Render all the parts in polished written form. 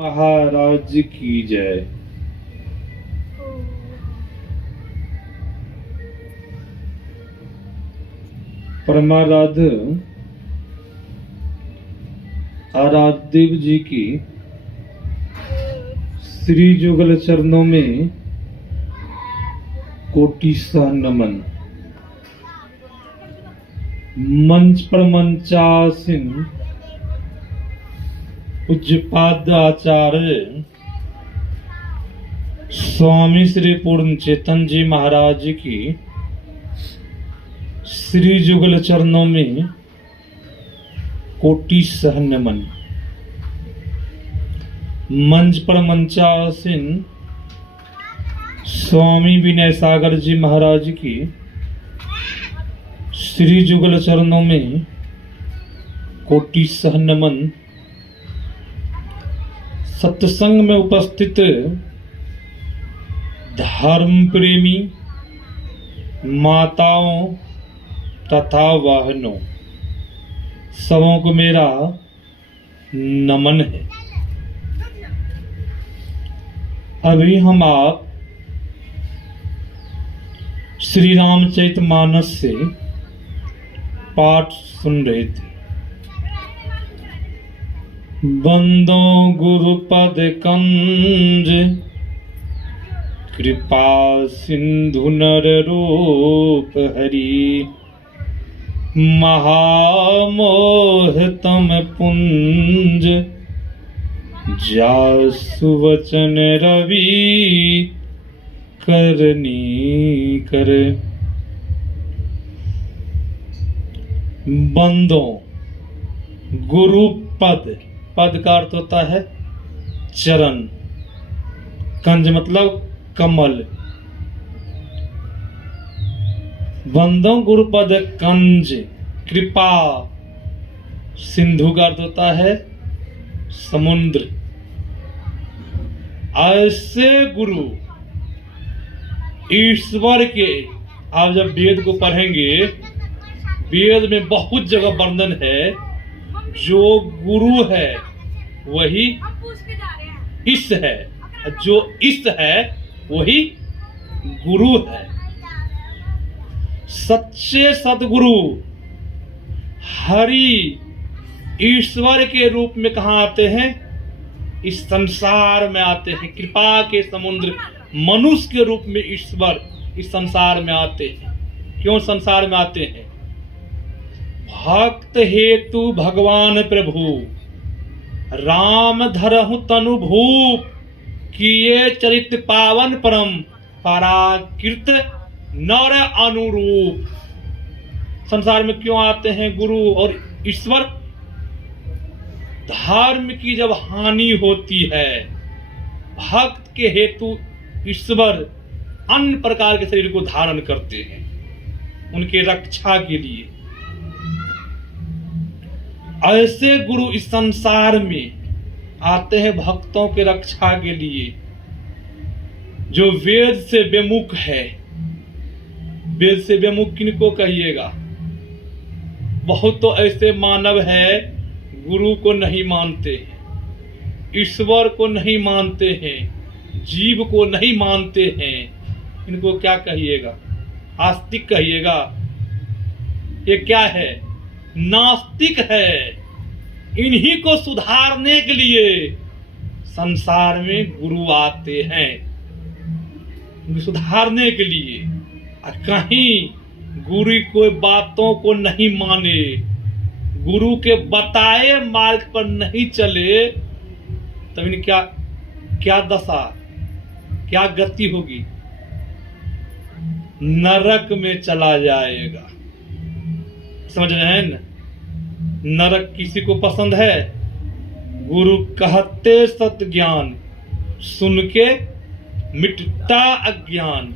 महाराज की जय। परमाराध्य आराध्य जी की श्री जुगल चरणों में कोटि सह नमन। मंच पर मंचासीन पूज्यपाद आचार्य स्वामी श्री पूर्ण चेतन जी महाराज की श्री जुगल चरणों में कोटि सह नमन। मंच पर मंचासीन स्वामी विनय सागर जी महाराज की श्री जुगल चरणों में कोटि सह नमन। सत्संग में उपस्थित धर्म प्रेमी माताओं तथा वाहनों सबों को मेरा नमन है। अभी हम आप श्री रामचरितमानस से पाठ सुन रहे थे। बंदो गुरुपद कंज कृपा सिंधु नर रूप हरि महामोह तम पुंज जासु वचन रवि करनी कर। बंदो गुरुपद, पद का अर्थ होता है चरण, कंज मतलब कमल। बंदो गुरुपद कंज कृपा, सिंधु का अर्थ होता है समुद्र। ऐसे गुरु ईश्वर के, आप जब वेद को पढ़ेंगे, वेद में बहुत जगह वर्णन है, जो गुरु है वही इस है, जो इस है वही गुरु है। सच्चे सदगुरु हरि ईश्वर के रूप में कहाँ आते हैं? इस संसार में आते हैं। कृपा के समुद्र मनुष्य के रूप में ईश्वर इस संसार में आते हैं। क्यों संसार में आते हैं? भक्त हेतु भगवान प्रभु राम धरहु तनु भूप किए चरित पावन परम पराकृत नर अनुरूप। संसार में क्यों आते हैं गुरु और ईश्वर? धर्म की जब हानि होती है, भक्त के हेतु ईश्वर अन्य प्रकार के शरीर को धारण करते हैं उनके रक्षा के लिए। ऐसे गुरु इस संसार में आते हैं भक्तों के रक्षा के लिए। जो वेद से विमुख है, वेद से विमुख किनको कहिएगा? बहुत तो ऐसे मानव है गुरु को नहीं मानते हैं, ईश्वर को नहीं मानते हैं, जीव को नहीं मानते हैं। इनको क्या कहिएगा? आस्तिक कहिएगा? ये क्या है? नास्तिक है। इन्हीं को सुधारने के लिए संसार में गुरु आते हैं, सुधारने के लिए। कहीं गुरु कोई बातों को नहीं माने, गुरु के बताए मार्ग पर नहीं चले, तब इन्हें क्या दशा, क्या गति होगी? नरक में चला जाएगा। समझ रहे हैं ना? नरक किसी को पसंद है? गुरु कहते सत ज्ञान सुन के मिटता अज्ञान।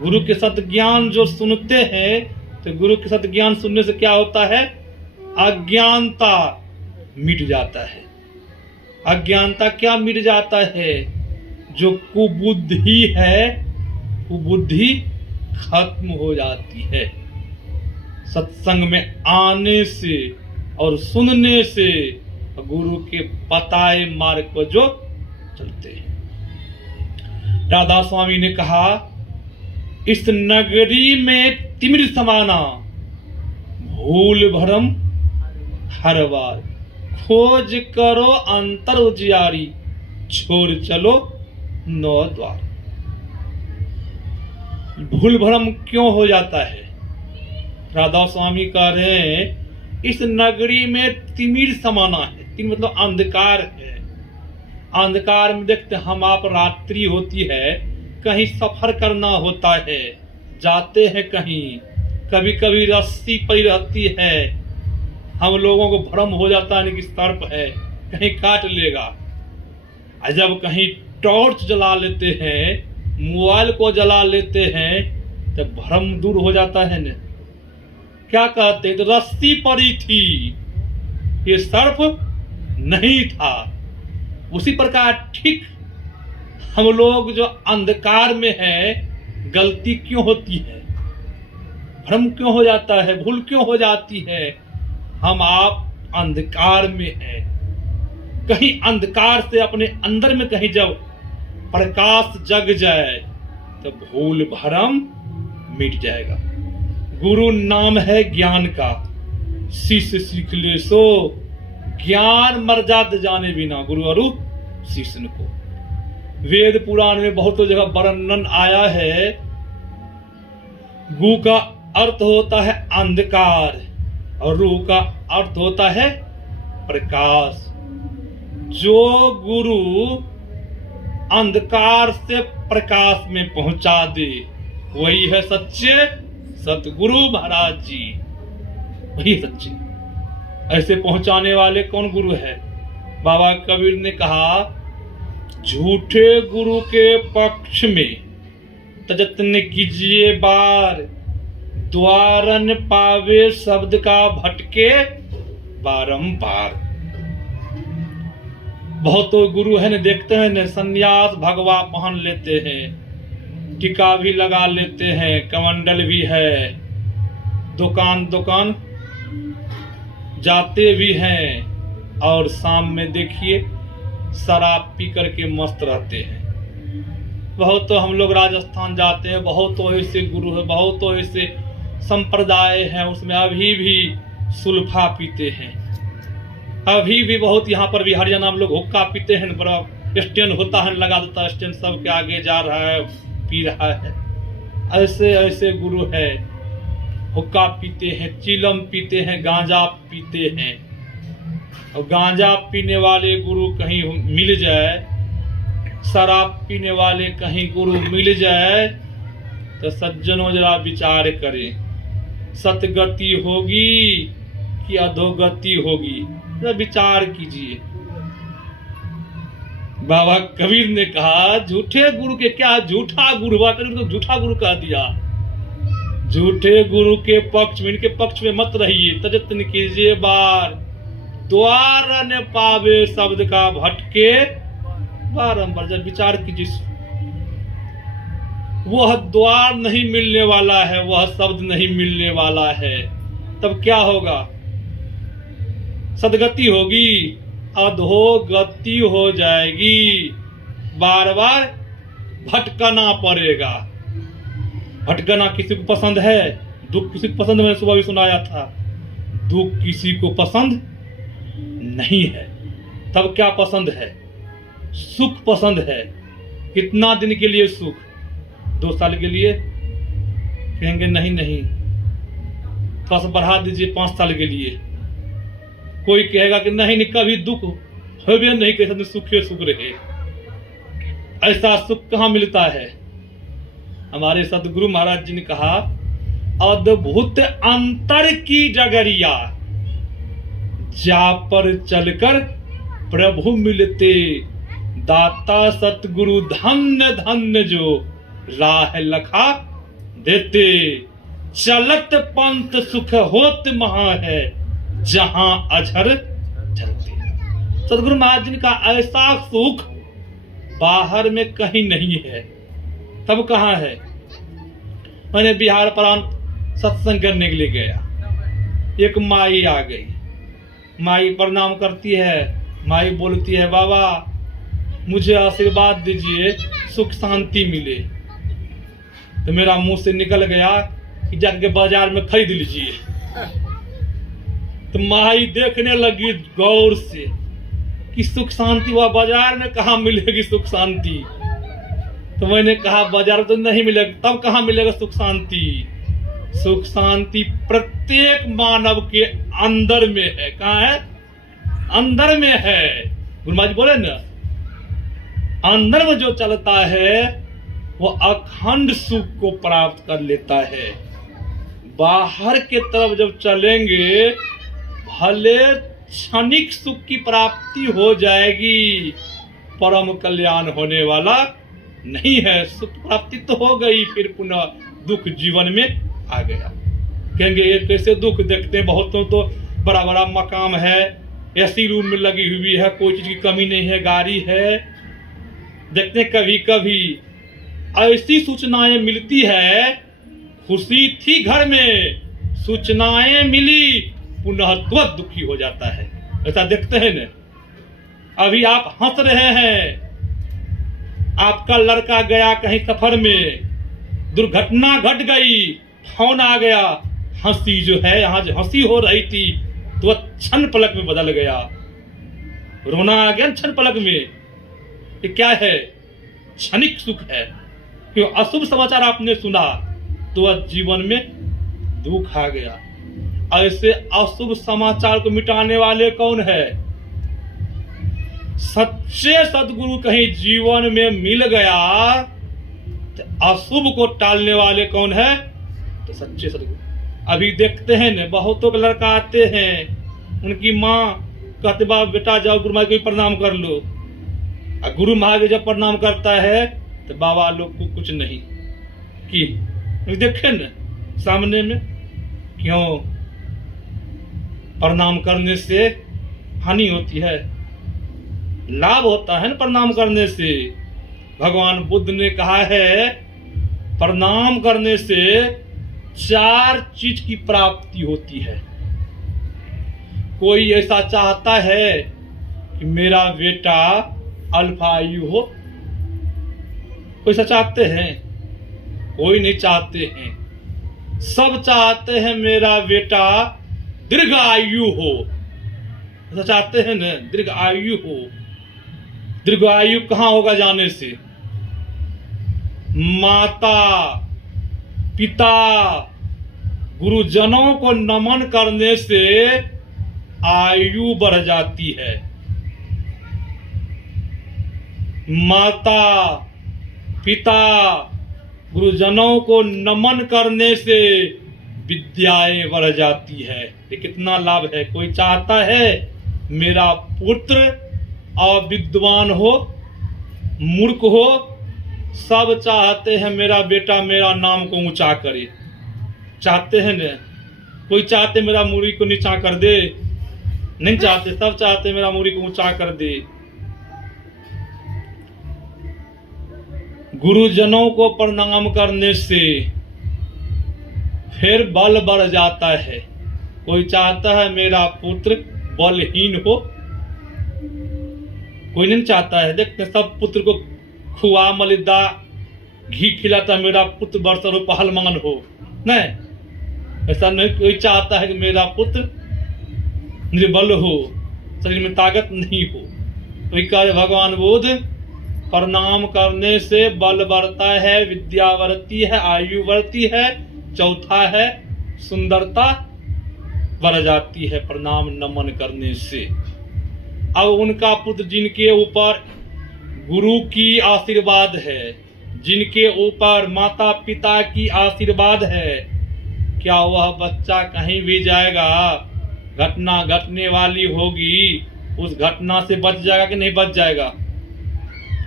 गुरु के सत ज्ञान जो सुनते हैं, तो गुरु के सत ज्ञान सुनने से क्या होता है? अज्ञानता मिट जाता है। अज्ञानता क्या मिट जाता है? जो कुबुद्धि है, कुबुद्धि खत्म हो जाती है। सत्संग में आने से और सुनने से गुरु के बताए मार्ग पर जो चलते हैं। राधा स्वामी ने कहा, इस नगरी में तिमिर समाना, भूल भरम हर बार, खोज करो अंतर उजियारी, छोड़ चलो नौ द्वार। भूल भ्रम क्यों हो जाता है? राधा स्वामी कह रहे हैं, इस नगरी में तिमिर समाना है। तिमिर मतलब अंधकार है। अंधकार में देखते हम आप, रात्रि होती है, कहीं सफर करना होता है, जाते हैं कहीं, कभी कभी रस्सी पड़ी रहती है, हम लोगों को भ्रम हो जाता है कि सर्प है, कहीं काट लेगा। जब कहीं टॉर्च जला लेते हैं, मोबाइल को जला लेते हैं, तो भ्रम दूर हो जाता है न। क्या कहते हैं? तो रस्सी पड़ी थी, ये सर्प नहीं था। उसी प्रकार ठीक हम लोग जो अंधकार में है, गलती क्यों होती है, भ्रम क्यों हो जाता है, भूल क्यों हो जाती है? हम आप अंधकार में हैं। कहीं अंधकार से अपने अंदर में कहीं जब प्रकाश जग जाए तो भूल भरम मिट जाएगा। गुरु नाम है ज्ञान का, शिष्य सीख ले सो, ज्ञान मर्याद जाने बिना गुरु अरु शिष्य को। वेद पुराण में बहुत जगह वर्णन आया है। गु का अर्थ होता है अंधकार और रू का अर्थ होता है प्रकाश। जो गुरु अंधकार से प्रकाश में पहुंचा दे, वही है सच्चे सतगुरु महाराज जी, वही सच्चे। ऐसे पहुंचाने वाले कौन गुरु है? बाबा कबीर ने कहा, झूठे गुरु के पक्ष में तजतन कीजिए बार, द्वारन पावे शब्द का भटके बारंबार। बहुत तो गुरु है न, देखते हैं न, संन्यास भगवा पहन लेते हैं, टीका भी लगा लेते हैं, कमंडल भी है, दुकान दुकान जाते भी हैं, और शाम में देखिए शराब पी करके मस्त रहते हैं। बहुत तो हम लोग राजस्थान जाते हैं, बहुत तो ऐसे गुरु है, बहुत तो ऐसे संप्रदाय हैं, उसमें अभी भी सुल्फा पीते हैं। अभी भी बहुत, यहाँ पर भी हरियाणा में लोग हुक्का पीते हैं, बड़ा स्टैंड होता है, लगा देता है स्टैंड, सबके आगे जा रहा है, पी रहा है। ऐसे ऐसे गुरु है, हुक्का पीते हैं, चिलम पीते हैं, गांजा पीते हैं। और गांजा पीने वाले गुरु कहीं मिल जाए, शराब पीने वाले कहीं गुरु मिल जाए, तो सज्जनों जरा विचार करें, सतगति होगी कि अधोगति होगी, जरा विचार कीजिए। बाबा कबीर ने कहा, झूठे गुरु के क्या, झूठा गुरु हुआ कर, तो झूठा गुरु कह दिया। झूठे गुरु के पक्ष में, इनके पक्ष में मत रहिए, तजतन कीजिए बार, द्वार न पावे शब्द का भटके बारंबार। जब विचार कीजिए, वह द्वार नहीं मिलने वाला है, वह शब्द नहीं मिलने वाला है, तब क्या होगा? सदगति होगी, अधोगति हो जाएगी, बार बार भटकना पड़ेगा। भटकना किसी को पसंद है? दुख किसी को पसंद? मैंने सुबह भी सुनाया था, दुख किसी को पसंद नहीं है। तब क्या पसंद है? सुख पसंद है। कितना दिन के लिए सुख? 2 साल के लिए? कहेंगे नहीं नहीं, थोड़ा सा बढ़ा दीजिए 5 साल के लिए। कोई कहेगा कि नहीं नहीं, कभी दुख हो भी नहीं, कैसे सुखे सुख रहे। ऐसा सुख कहाँ मिलता है? हमारे सदगुरु महाराज जी ने कहा, अद्भुत अंतर की डगरिया, जा पर चलकर प्रभु मिलते, दाता सतगुरु धन्य धन्य जो राह लखा देते, चलत पंथ सुख होत महा है, जहां अझर चलते। सतगुरु महाराज जी का ऐसा सुख बाहर में कहीं नहीं है। तब कहाँ है? मैंने बिहार प्रांत सत्संग करने के लिए गया, एक माई आ गई, माई प्रणाम करती है। माई बोलती है बाबा मुझे आशीर्वाद दीजिए, सुख शांति मिले। तो मेरा मुंह से निकल गया कि जाके बाजार में खरीद लीजिए। तो माई देखने लगी गौर से कि सुख शांति वह बाजार में कहाँ मिलेगी सुख शांति। तो मैंने कहा बाजार तो नहीं मिलेगा, तब कहाँ मिलेगा सुख शांति? सुख शांति प्रत्येक मानव के अंदर में है। कहाँ है? अंदर में है। गुरु महाराज बोले ना, अंदर में जो चलता है वो अखंड सुख को प्राप्त कर लेता है। बाहर के तरफ जब चलेंगे भले क्षणिक सुख की प्राप्ति हो जाएगी, परम कल्याण होने वाला नहीं है। सुख प्राप्ति तो हो गई, फिर पुनः दुख जीवन में आ गया। कहेंगे ये कैसे दुख? देखते हैं बहुतों तो बड़ा बड़ा मकाम है, एसी रूम में लगी हुई है, कोई चीज की कमी नहीं है, गाड़ी है। देखते हैं कभी कभी ऐसी सूचनाएं मिलती है, खुशी थी घर में, सूचनाएं मिली, पुनः तुरंत दुखी हो जाता है। ऐसा देखते हैं न। अभी आप हंस रहे हैं, आपका लड़का गया कहीं सफर में, दुर्घटना घट गई, फोन आ गया, हंसी जो है यहाँ जो हंसी हो रही थी तो क्षण पलक में बदल गया, रोना आ गया क्षण पलक में। ये क्या है? क्षणिक सुख है। क्यों? अशुभ समाचार आपने सुना तो वह जीवन में दुख आ गया। ऐसे अशुभ समाचार को मिटाने वाले कौन है? सच्चे सदगुरु कहीं जीवन में मिल गया तो अशुभ को टालने वाले कौन है? तो सच्चे सदगुरु। अभी देखते हैं न, बहुतों के लड़का आते हैं, उनकी माँ कहते बाप बेटा जाओ गुरु महाराज को प्रणाम कर लो। गुरु महाराज जब प्रणाम करता है तो बाबा लोग को कुछ नहीं कि देखे न सामने में। क्यों? प्रणाम करने से हानि होती है, लाभ होता है न प्रणाम करने से। भगवान बुद्ध ने कहा है प्रणाम करने से 4 चीज की प्राप्ति होती है। कोई ऐसा चाहता है कि मेरा बेटा अल्पायु हो? कोई ऐसा चाहते हैं? कोई नहीं चाहते हैं। सब चाहते हैं मेरा बेटा दीर्घ आयु हो। ऐसा चाहते हैं ना, दीर्घ आयु हो। दीर्घ आयु कहाँ होगा जाने से? माता पिता गुरुजनों को नमन करने से आयु बढ़ जाती है। माता पिता गुरुजनों को नमन करने से विद्याएं बढ़ जाती है। ये कितना लाभ है। कोई चाहता है मेरा पुत्र अविद्वान हो, मूर्ख हो? सब चाहते हैं मेरा बेटा मेरा नाम को ऊंचा करे। चाहते हैं न? कोई चाहते मेरा मुरी को नीचा कर दे? नहीं चाहते। सब चाहते मेरा मुरी को ऊंचा कर दे। गुरुजनों को प्रणाम करने से फिर बल बढ़ जाता है। कोई चाहता है मेरा पुत्र बलहीन हो? कोई नहीं चाहता है। देखते सब पुत्र को खुआ मलिदा घी खिलाता मेरा पुत्र बरसर हो, पहलवान हो। नहीं, ऐसा नहीं। कोई चाहता है कि मेरा पुत्र निर्बल हो, शरीर में ताकत नहीं हो। तो कह भगवान बुद्ध प्रणाम करने से बल बढ़ता है, विद्या बढ़ती है, आयु बढ़ती है। चौथा है सुंदरता बढ़ जाती है प्रणाम नमन करने से। अब उनका पुत्र जिनके ऊपर गुरु की आशीर्वाद है, जिनके ऊपर माता पिता की आशीर्वाद है, क्या वह बच्चा कहीं भी जाएगा, घटना घटने वाली होगी, उस घटना से बच जाएगा कि नहीं बच जाएगा?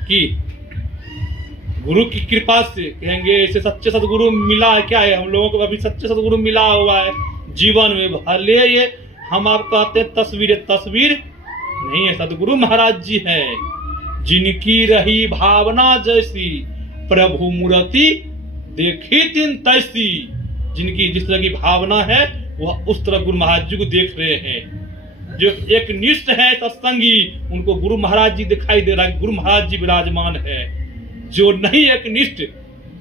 कि गुरु की कृपा से कहेंगे ऐसे सच्चे सदगुरु मिला है। क्या है? हम लोगों को अभी सच्चे सदगुरु मिला हुआ है जीवन में। भले ये हम आप कहते हैं तस्वीर नहीं है, सदगुरु महाराज जी हैं। जिनकी रही भावना जैसी प्रभु मूर्ति देखी तीन तैसी। जिनकी जिस तरह की भावना है वह उस तरह गुरु महाराज जी को देख रहे हैं। जो एक निष्ठ है सत्संगी, उनको गुरु महाराज जी दिखाई दे रहा है, गुरु महाराज जी विराजमान है। जो नहीं एक निष्ठ,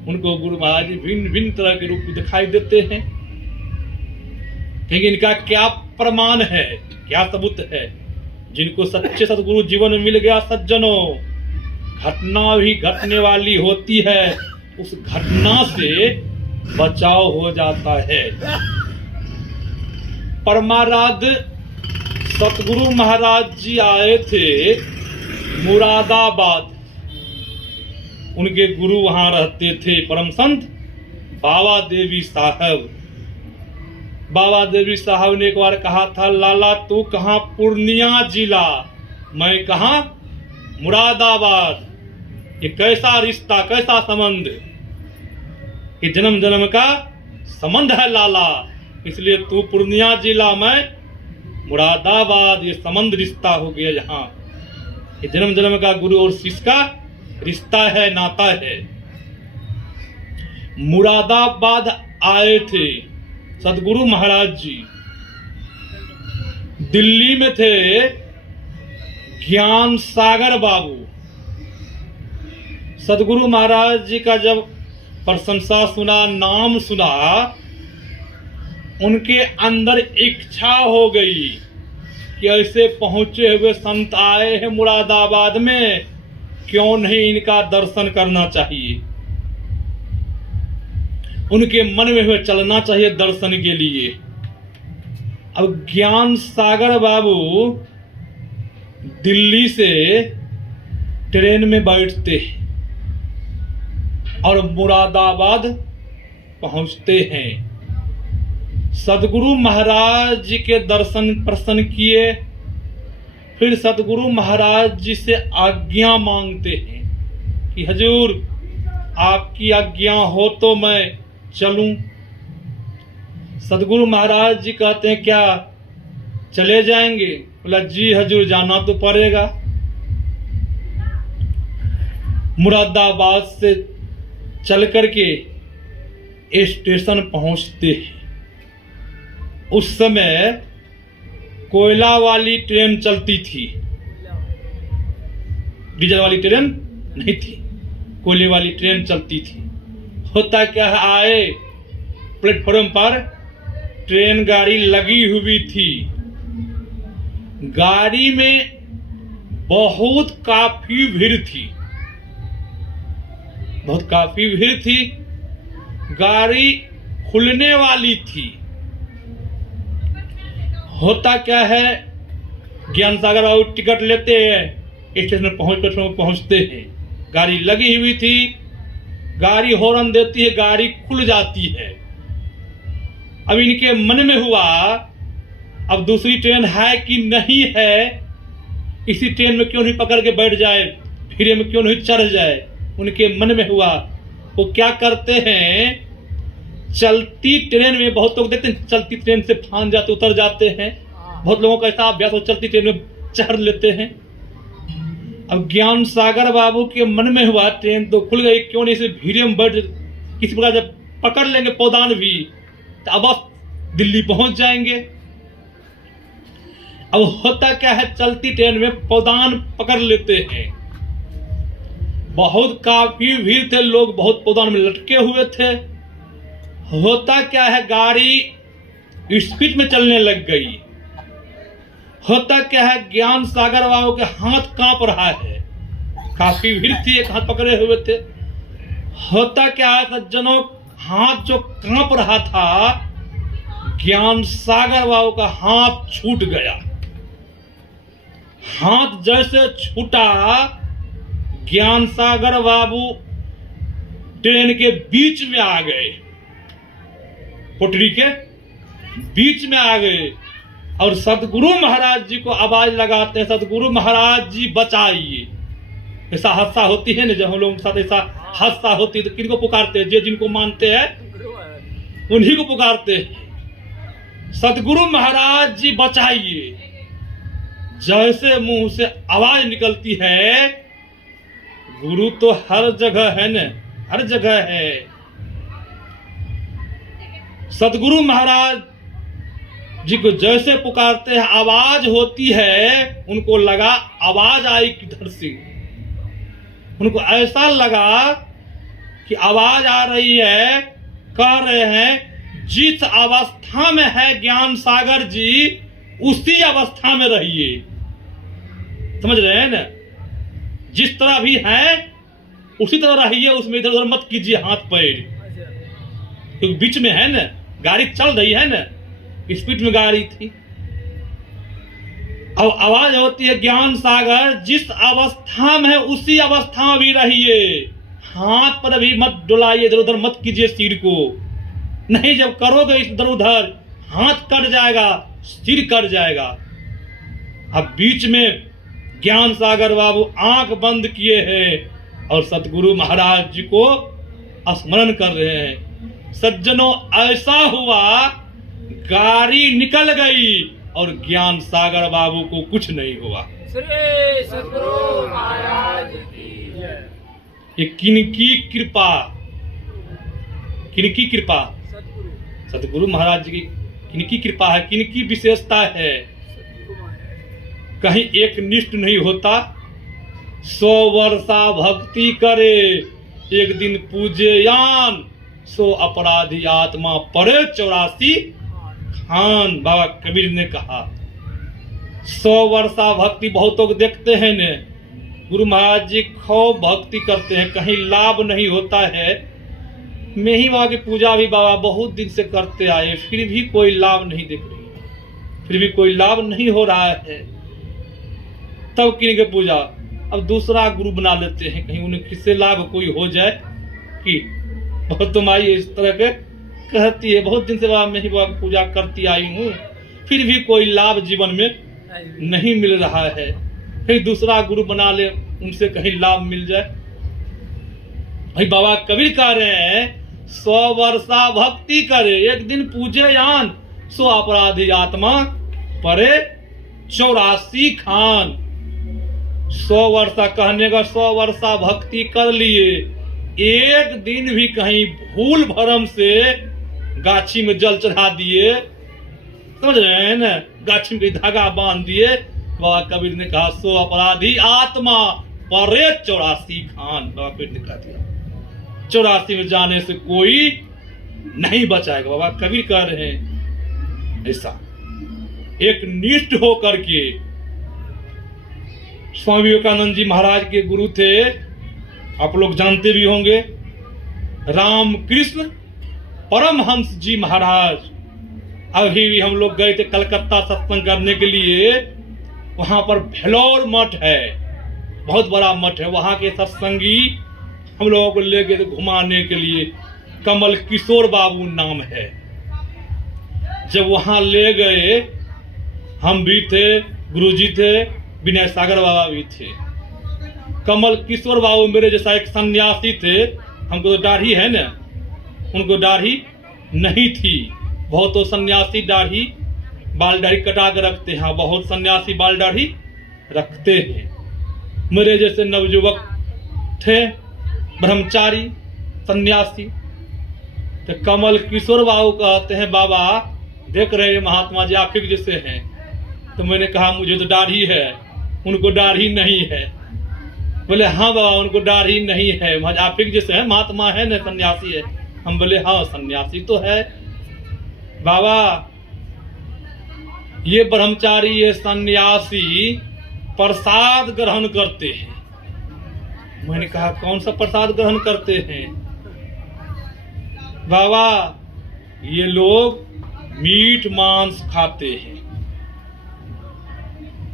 उनको गुरु महाराज जी भिन्न भिन्न तरह के रूप में दिखाई देते हैं। लेकिन इनका क्या प्रमाण है, क्या सबूत है? जिनको सच्चे सदगुरु जीवन में मिल गया सज्जनों, घटना भी घटने वाली होती है, उस घटना से बचाव हो जाता है। परमाराध्य सतगुरु महाराज जी आए थे मुरादाबाद, उनके गुरु वहां रहते थे परम संत बाबा देवी साहब। बाबा देवी साहब ने एक बार कहा था, लाला तू कहाँ? पूर्णिया जिला। मैं कहाँ? मुरादाबाद। ये कैसा रिश्ता, कैसा संबंध? ये जन्म जन्म का संबंध है लाला, इसलिए तू पूर्णिया जिला, मैं मुरादाबाद। ये संबंध रिश्ता हो गया यहाँ। ये जन्म जन्म का गुरु और शिष्य का रिश्ता है, नाता है। मुरादाबाद आए थे सदगुरु महाराज जी। दिल्ली में थे ज्ञान सागर बाबू। सदगुरु महाराज जी का जब प्रशंसा सुना, नाम सुना, उनके अंदर इच्छा हो गई कि ऐसे पहुंचे हुए संत आए हैं मुरादाबाद में, क्यों नहीं इनका दर्शन करना चाहिए, उनके मन में हुए चलना चाहिए दर्शन के लिए। अब ज्ञान सागर बाबू दिल्ली से ट्रेन में बैठते और मुरादाबाद पहुंचते हैं। सदगुरु महाराज जी के दर्शन प्रसन्न किए, फिर सदगुरु महाराज जी से आज्ञा मांगते हैं कि हजूर आपकी आज्ञा हो तो मैं चलूं। सदगुरु महाराज जी कहते हैं क्या चले जाएंगे? बोला जी हजूर जाना तो पड़ेगा। मुरादाबाद से चल करके स्टेशन पहुंचते हैं। उस समय कोयला वाली ट्रेन चलती थी, डीजल वाली ट्रेन नहीं थी, कोयले वाली ट्रेन चलती थी। होता क्या है, आए प्लेटफॉर्म पर ट्रेन गाड़ी लगी हुई थी। गाड़ी में बहुत काफी भीड़ थी, बहुत काफी भीड़ थी। गाड़ी खुलने वाली थी। होता क्या है, ज्ञान सागर बाबू टिकट लेते हैं, स्टेशन पहुंचते हैं। गाड़ी लगी हुई थी, गाड़ी हॉर्न देती है, गाड़ी खुल जाती है। अब इनके मन में हुआ अब दूसरी ट्रेन है कि नहीं है, इसी ट्रेन में क्यों नहीं पकड़ के बैठ जाए, फिर में क्यों नहीं चढ़ जाए। उनके मन में हुआ, वो क्या करते हैं, चलती ट्रेन में बहुत लोग देखते हैं चलती ट्रेन से फान जाते, उतर जाते हैं। बहुत लोगों का ऐसा अभ्यास हो, चलती ट्रेन में चढ़ लेते हैं। अब ज्ञान सागर बाबू के मन में हुआ ट्रेन तो खुल गई, क्यों नहीं इसे भीड़ में बैठ, किसी प्रकार जब पकड़ लेंगे पौदान भी तो अब दिल्ली पहुंच जाएंगे। अब होता क्या है, चलती ट्रेन में पौदान पकड़ लेते हैं। बहुत काफी भीड़ थे, लोग बहुत पौदान में लटके हुए थे। होता क्या है, गाड़ी स्पीड में चलने लग गई। होता क्या है, ज्ञान सागर बाबू के हाथ कांप रहा है, काफी भीड़ थी, एक हाथ पकड़े हुए थे। होता क्या है सज्जनों, हाथ जो कांप रहा था, ज्ञान सागर बाबू का हाथ छूट गया। हाथ जैसे छूटा, ज्ञान सागर बाबू ट्रेन के बीच में आ गए, पटरी के बीच में आ गए और सदगुरु महाराज जी को आवाज लगाते हैं, सदगुरु महाराज जी बचाइए। ऐसा हादसा होती है ना, जब हम लोगों के साथ ऐसा हादसा होती है तो किनको पुकारते हैं? जिनको मानते हैं उन्हीं को पुकारते हैं, सदगुरु महाराज जी बचाइए। जैसे मुंह से आवाज निकलती है, गुरु तो हर जगह है न, हर जगह है। सदगुरु महाराज जिनको जैसे पुकारते हैं आवाज होती है, उनको लगा आवाज आई किधर से। उनको ऐसा लगा कि आवाज आ रही है, कह रहे हैं जिस अवस्था में है ज्ञान सागर जी उसी अवस्था में रहिए। समझ रहे हैं ना, जिस तरह भी है उसी तरह रहिए, उसमें इधर उधर मत कीजिए हाथ पैर, क्योंकि बीच में है ना गाड़ी चल रही है ना, स्पीड में गाड़ी थी। अब आवाज होती है ज्ञान सागर जिस अवस्था में है उसी अवस्था में भी रहिए, हाथ पर अभी मत डुलाइए, इधर उधर मत कीजिए सिर को, नहीं जब करोगे इधर उधर हाथ कट जाएगा, सिर कट जाएगा। अब बीच में ज्ञान सागर बाबू आंख बंद किए हैं और सतगुरु महाराज जी को स्मरण कर रहे हैं। सज्जनों ऐसा हुआ गाड़ी निकल गई और ज्ञान सागर बाबू को कुछ नहीं हुआ। श्री सतगुरु महाराज की जय। ये किनकी कृपा, किनकी कृपा? सतगुरु महाराज जी की किनकी कृपा है, किनकी विशेषता है? कहीं एक निष्ठ नहीं होता। 100 वर्षा भक्ति करे, एक दिन पूजे यान, 100 अपराधी आत्मा पड़े 84 खान। बाबा कबीर ने कहा 100 वर्षा भक्ति बहुत लोग देखते हैं ने, गुरु महाराज जी खूब भक्ति करते हैं, कहीं लाभ नहीं होता है। मैं ही बाबा की पूजा भी बाबा बहुत दिन से करते आए, फिर भी कोई लाभ नहीं दिख रही, फिर भी कोई लाभ नहीं हो रहा है। तब किनके पूजा, अब दूसरा गुरु बना लेते हैं, कहीं उन्हें किससे लाभ कोई हो जाए कि बहुत तुम आई इस तरह के कहती है। बहुत दिन से बाबा मैं ही बाबा की पूजा करती आई हूँ, फिर भी कोई लाभ जीवन में नहीं मिल रहा है, कहीं दूसरा गुरु बना ले, उनसे कहीं लाभ मिल जाए। भाई बाबा कबीर कह रहे हैं 100 वर्षा भक्ति करे, एक दिन पूजे यान, 100 अपराधी आत्मा परे 84 खान। 100 वर्षा कहने का 100 वर्षा भक्ति कर लिए, एक दिन भी कहीं भूल भरम से गाछी में जल चढ़ा दिए, समझ रहे हैं ना, गाछी में धागा बांध दिए। बाबा कबीर ने कहा 100 अपराधी आत्मा परे 84 खान। बाबा कबीर ने कहा दिया 84 में जाने से कोई नहीं बचाएगा। बाबा कबीर कह रहे हैं ऐसा एक निष्ठ होकर के। स्वामी विवेकानंद जी महाराज के गुरु थे, आप लोग जानते भी होंगे, रामकृष्ण परमहंस जी महाराज। अभी भी हम लोग गए थे कलकत्ता सत्संग करने के लिए, वहां पर भेलोर मठ है, बहुत बड़ा मठ है, वहां के सत्संगी हम लोगों को ले गए घुमाने के लिए, कमल किशोर बाबू नाम है। जब वहां ले गए, हम भी थे, गुरुजी थे, विनय सागर बाबा भी थे। कमल किशोर बाबू मेरे जैसा एक सन्यासी थे, हमको तो दाढ़ी है ना, उनको दाढ़ी नहीं थी। बहुत तो सन्यासी दाढ़ी बाल दाढ़ी कटा के रखते हैं, बहुत सन्यासी बाल दाढ़ी रखते हैं। मेरे जैसे नवयुवक थे, ब्रह्मचारी सन्यासी। तो कमल किशोर बाबू कहते हैं बाबा देख रहे हैं महात्मा जी आप ही जैसे हैं। तो मैंने कहा मुझे तो दाढ़ी है, उनको दाढ़ी नहीं है। बोले हाँ बाबा उनको दाढ़ी नहीं है, आप ही जैसे है, महात्मा है न, सन्यासी है। हम बोले हाँ सन्यासी तो है बाबा, ये ब्रह्मचारी ये सन्यासी प्रसाद ग्रहण करते हैं। मैंने कहा कौन सा प्रसाद ग्रहण करते हैं? बाबा ये लोग मीट मांस खाते हैं।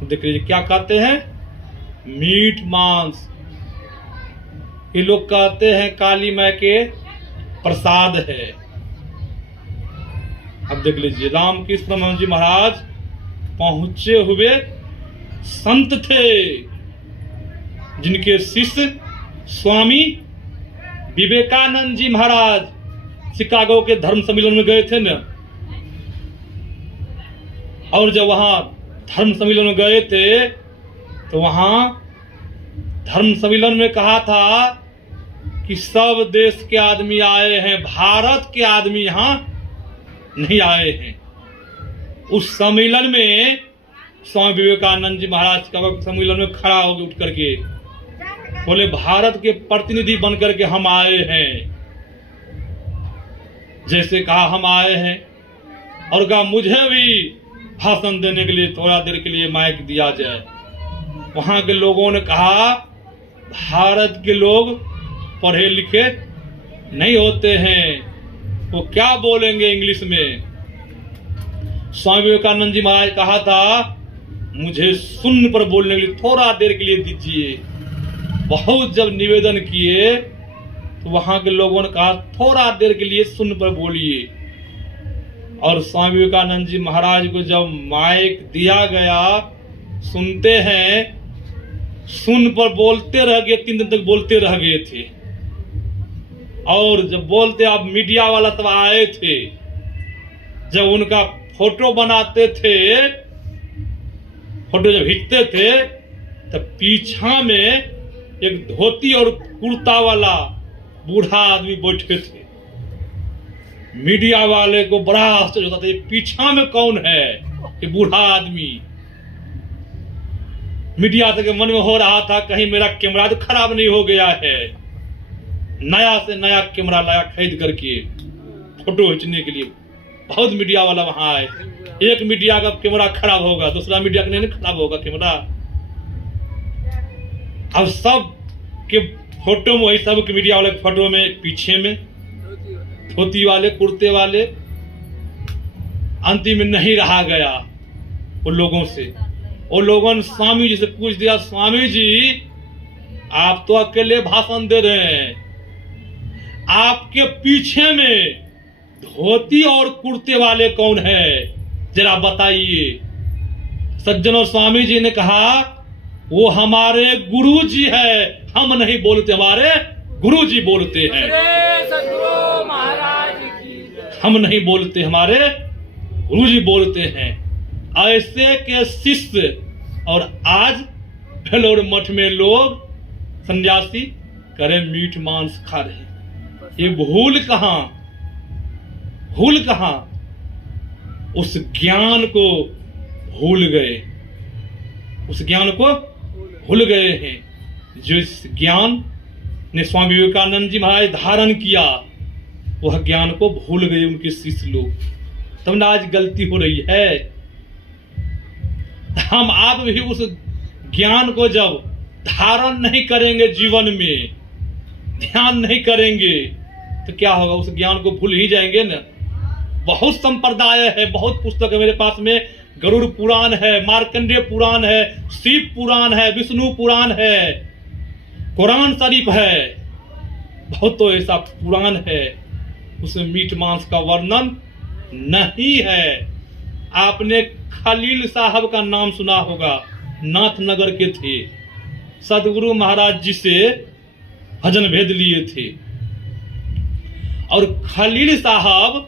देख लीजिए क्या खाते हैं, मीट मांस। ये लोग कहते हैं काली माँ के प्रसाद है। अब देख लीजिए रामकृष्ण परमहंस जी महाराज पहुंचे हुए संत थे, जिनके शिष्य स्वामी विवेकानंद जी महाराज शिकागो के धर्म सम्मेलन में गए थे न। और जब वहां धर्म सम्मेलन में गए थे तो वहां धर्म सम्मेलन में कहा था कि सब देश के आदमी आए हैं, भारत के आदमी यहां नहीं आए हैं। उस सम्मेलन में स्वामी विवेकानंद जी महाराज का सम्मेलन में खड़ा हो उठ करके बोले, भारत के प्रतिनिधि बनकर के हम आए हैं। जैसे कहा हम आए हैं, और कहा मुझे भी भाषण देने के लिए थोड़ा देर के लिए माइक दिया जाए। वहां के लोगों ने कहा, भारत के लोग पढ़े लिखे नहीं होते हैं, वो क्या बोलेंगे इंग्लिश में। स्वामी विवेकानंद जी महाराज कहा था, मुझे सुन पर बोलने के लिए थोड़ा देर के लिए दीजिए। बहुत जब निवेदन किए तो वहां के लोगों ने कहा, थोड़ा देर के लिए सुन पर बोलिए। और स्वामी विवेकानंद जी महाराज को जब माइक दिया गया, सुनते हैं, सुन पर बोलते रह गए, 3 दिन तक बोलते रह गए थे। और जब बोलते, अब मीडिया वाला सब आए थे, जब उनका फोटो बनाते थे, फोटो जब खींचते थे, तब पीछा में एक धोती और कुर्ता वाला बूढ़ा आदमी बैठे थे। मीडिया वाले को बड़ा आश्चर्य होता था, ये पीछा में कौन है, ये बूढ़ा आदमी। मीडिया के मन में हो रहा था, कहीं मेरा कैमरा तो खराब नहीं हो गया है। नया से नया कैमरा लाया खरीद करके फोटो खींचने के लिए। बहुत मीडिया वाला वहां आए। एक मीडिया का कैमरा खराब होगा, दूसरा मीडिया का नहीं खराब होगा कैमरा। अब सब के फोटो में, वही सब के मीडिया वाले फोटो में पीछे में धोती वाले, कुर्ते वाले। अंतिम में नहीं रहा गया उन लोगों से। वो लोगों ने स्वामी जी से पूछ दिया, स्वामी जी आप तो अकेले भाषण दे रहे हैं, आपके पीछे में धोती और कुर्ते वाले कौन है, जरा बताइए। सज्जनों, स्वामी जी ने कहा, वो हमारे गुरु जी है, हम नहीं बोलते, हमारे गुरु जी बोलते हैं। सद्गुरु महाराज की, हम नहीं बोलते, हमारे गुरु जी बोलते हैं। ऐसे के शिष्य और आज भेलोर मठ में लोग सन्यासी करे मीट मांस खा रहे। ये भूल कहां, भूल कहां, उस ज्ञान को भूल गए, उस ज्ञान को भूल गए हैं। जो इस ज्ञान ने स्वामी विवेकानंद जी महाराज धारण किया, वह ज्ञान को भूल गए उनके शिष्य लोग। तब ना आज गलती हो रही है। हम आप भी उस ज्ञान को जब धारण नहीं करेंगे, जीवन में ध्यान नहीं करेंगे, तो क्या होगा, उस ज्ञान को भूल ही जाएंगे ना। बहुत संप्रदाय है, बहुत पुस्तक है मेरे पास में। गरुड़ पुराण है, मार्कंडेय पुराण है, शिव पुराण है, विष्णु पुराण है, कुरान शरीफ है, बहुत तो ऐसा पुराण है, उसमें मीट मांस का वर्णन नहीं है। आपने खलील साहब का नाम सुना होगा, नाथनगर के थे, सदगुरु महाराज जी से भजन भेद लिए थे। और खलील साहब,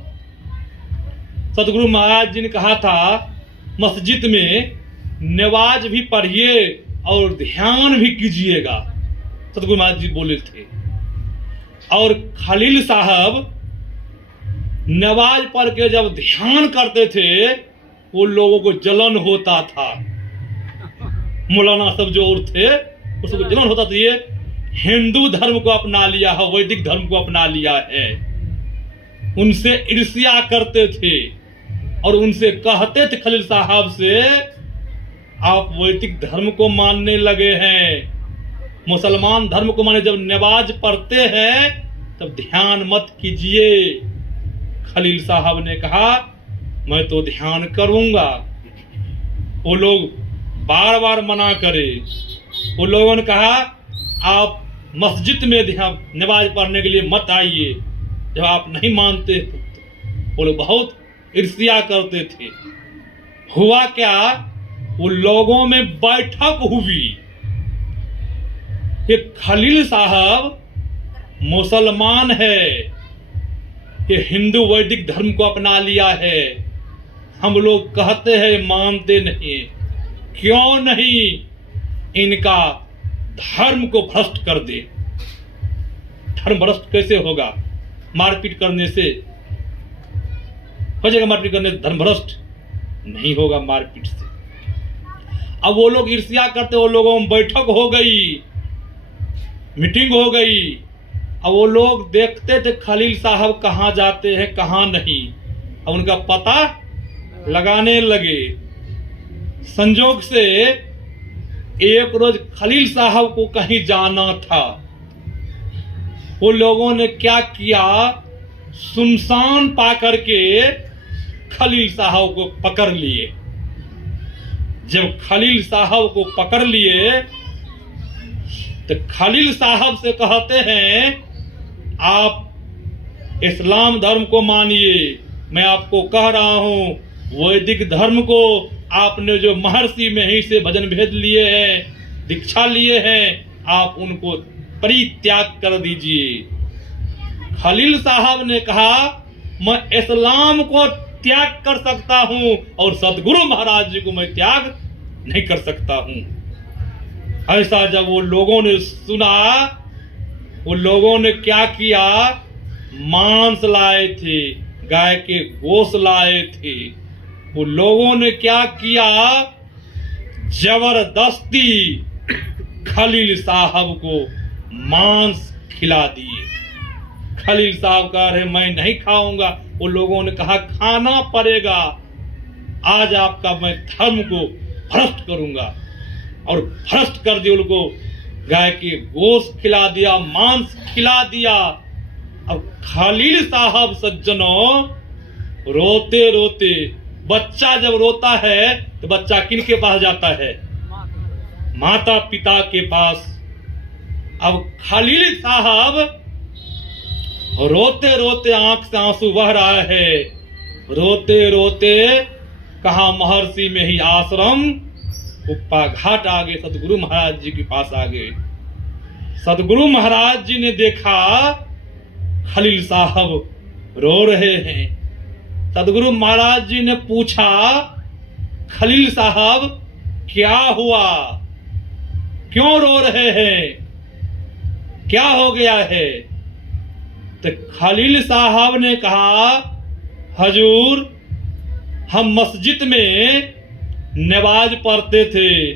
सदगुरु महाराज जी ने कहा था, मस्जिद में नमाज भी पढ़िए और ध्यान भी कीजिएगा, सदगुरु महाराज जी बोले थे। और खलील साहब नमाज पढ़ के जब ध्यान करते थे, वो लोगों को जलन होता था। मौलाना सब जो और थे, उसको जलन होता था, ये हिंदू धर्म को अपना लिया है, वैदिक धर्म को अपना लिया है। उनसे ईर्ष्या करते थे और उनसे कहते थे खलील साहब से, आप वैदिक धर्म को मानने लगे हैं, मुसलमान धर्म को माने, जब नमाज पढ़ते हैं तब ध्यान मत कीजिए। खलील साहब ने कहा, मैं तो ध्यान करूंगा। वो लोग बार बार मना करे। वो लोगों ने कहा, आप मस्जिद में ध्यान नमाज पढ़ने के लिए मत आइए। जब आप नहीं मानते, वो लोग बहुत ईर्ष्या करते थे। हुआ क्या, वो लोगों में बैठक हुई कि खलील साहब मुसलमान है, ये हिंदू वैदिक धर्म को अपना लिया है, हम लोग कहते हैं मानते नहीं, क्यों नहीं इनका धर्म को भ्रष्ट कर दे। धर्म भ्रष्ट कैसे होगा? मारपीट करने से हो जाएगा? मारपीट करने से धर्म भ्रष्ट नहीं होगा मारपीट से। अब वो लोग ईर्ष्या करते, वो लोगों में बैठक हो गई, मीटिंग हो गई। अब वो लोग देखते थे खलील साहब कहाँ जाते हैं कहाँ नहीं, अब उनका पता लगाने लगे। संजोग से एक रोज खलील साहब को कहीं जाना था। वो लोगों ने क्या किया, सुनसान पा करके खलील साहब को पकड़ लिए। जब खलील साहब को पकड़ लिए तो खलील साहब से कहते हैं, आप इस्लाम धर्म को मानिए, मैं आपको कह रहा हूं वैदिक धर्म को आपने जो महर्षि में ही से भजन भेद लिए हैं, दीक्षा लिए हैं, आप उनको परित्याग कर दीजिए। खलील साहब ने कहा, मैं इस्लाम को त्याग कर सकता हूं और सदगुरु महाराज जी को मैं त्याग नहीं कर सकता हूं। ऐसा जब वो लोगों ने सुना, वो लोगों ने क्या किया, मांस लाए थे, गाय के गोश्त लाए थे। वो लोगों ने क्या किया, जबरदस्ती खलील साहब को मांस खिला दिए। खलील साहब कह रहे मैं नहीं खाऊंगा। वो लोगों ने कहा खाना पड़ेगा, आज आपका मैं धर्म को भ्रष्ट करूंगा, और भ्रष्ट कर दिया। उनको गाय के गोश्त खिला दिया, मांस खिला दिया। अब खलील साहब सज्जनों रोते रोते, बच्चा जब रोता है तो बच्चा किन के पास जाता है, माता पिता के पास। अब खलील साहब रोते रोते आंख से आंसू बह रहा है, रोते रोते कहा महर्षि में ही आश्रम कुप्पा घाट आ गए, सदगुरु महाराज जी के पास आ गए। सदगुरु महाराज जी ने देखा खलील साहब रो रहे हैं। सदगुरु महाराज जी ने पूछा, खलील साहब क्या हुआ, क्यों रो रहे हैं, क्या हो गया है? तो खलील साहब ने कहा, हजूर हम मस्जिद में नमाज पढ़ते थे,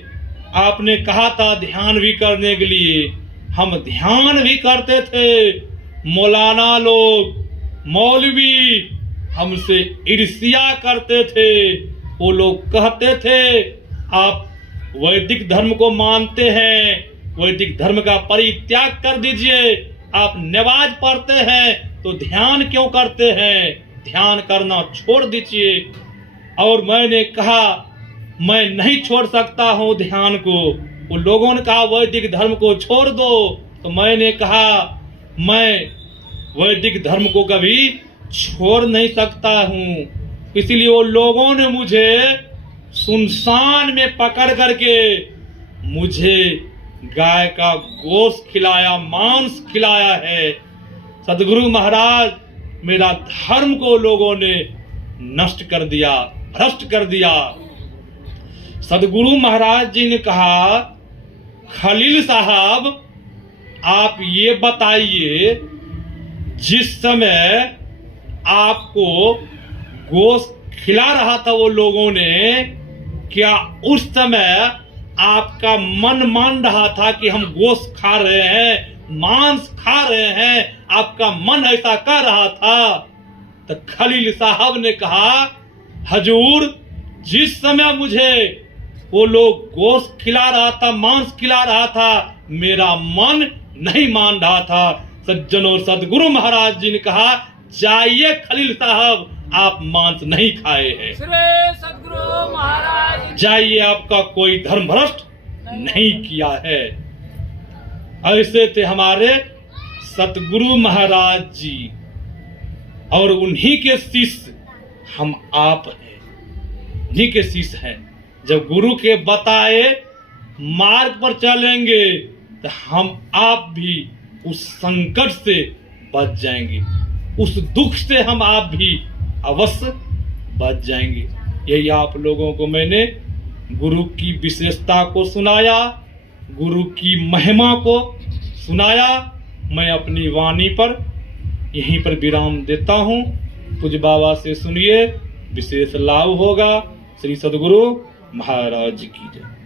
आपने कहा था ध्यान भी करने के लिए, हम ध्यान भी करते थे। मौलाना लोग, मौलवी हमसे ईर्ष्या करते थे। वो लोग कहते थे आप वैदिक धर्म को मानते हैं, वैदिक धर्म का परित्याग कर दीजिए, आप नमाज पढ़ते हैं तो ध्यान क्यों करते हैं, ध्यान करना छोड़ दीजिए। और मैंने कहा मैं नहीं छोड़ सकता हूं ध्यान को। वो लोगों ने कहा वैदिक धर्म को छोड़ दो, तो मैंने कहा मैं वैदिक धर्म को कभी छोड़ नहीं सकता हूं। इसलिए वो लोगों ने मुझे सुनसान में पकड़ करके मुझे गाय का गोश्त खिलाया, मांस खिलाया है। सदगुरु महाराज मेरा धर्म को लोगों ने नष्ट कर दिया, भ्रष्ट कर दिया। सदगुरु महाराज जी ने कहा, खलील साहब आप ये बताइए, जिस समय आपको गोश्त खिला रहा था वो लोगों ने, क्या उस समय आपका मन मान रहा था कि हम गोश्त खा रहे हैं, मांस खा रहे हैं, आपका मन ऐसा कर रहा था? तो खलील साहब ने कहा, हजूर जिस समय मुझे वो लोग गोश्त खिला रहा था, मांस खिला रहा था, मेरा मन नहीं मान रहा था। सज्जनों, सदगुरु महाराज जी ने कहा, जाइए खलील साहब, आप मांस नहीं खाए हैं, श्री सदगुरु महाराज जाइए, आपका कोई धर्म भ्रष्ट नहीं किया है। ऐसे थे हमारे सतगुरु महाराज जी, और उन्हीं के शिष्य हम आप हैं, उन्हीं के शिष्य हैं। जब गुरु के बताए मार्ग पर चलेंगे तो हम आप भी उस संकट से बच जाएंगे, उस दुख से हम आप भी अवश्य बच जाएंगे। यही आप लोगों को मैंने गुरु की विशेषता को सुनाया, गुरु की महिमा को सुनाया। मैं अपनी वाणी पर यहीं पर विराम देता हूँ। पूज्य बाबा से सुनिए, विशेष लाभ होगा। श्री सद्गुरु महाराज की जय।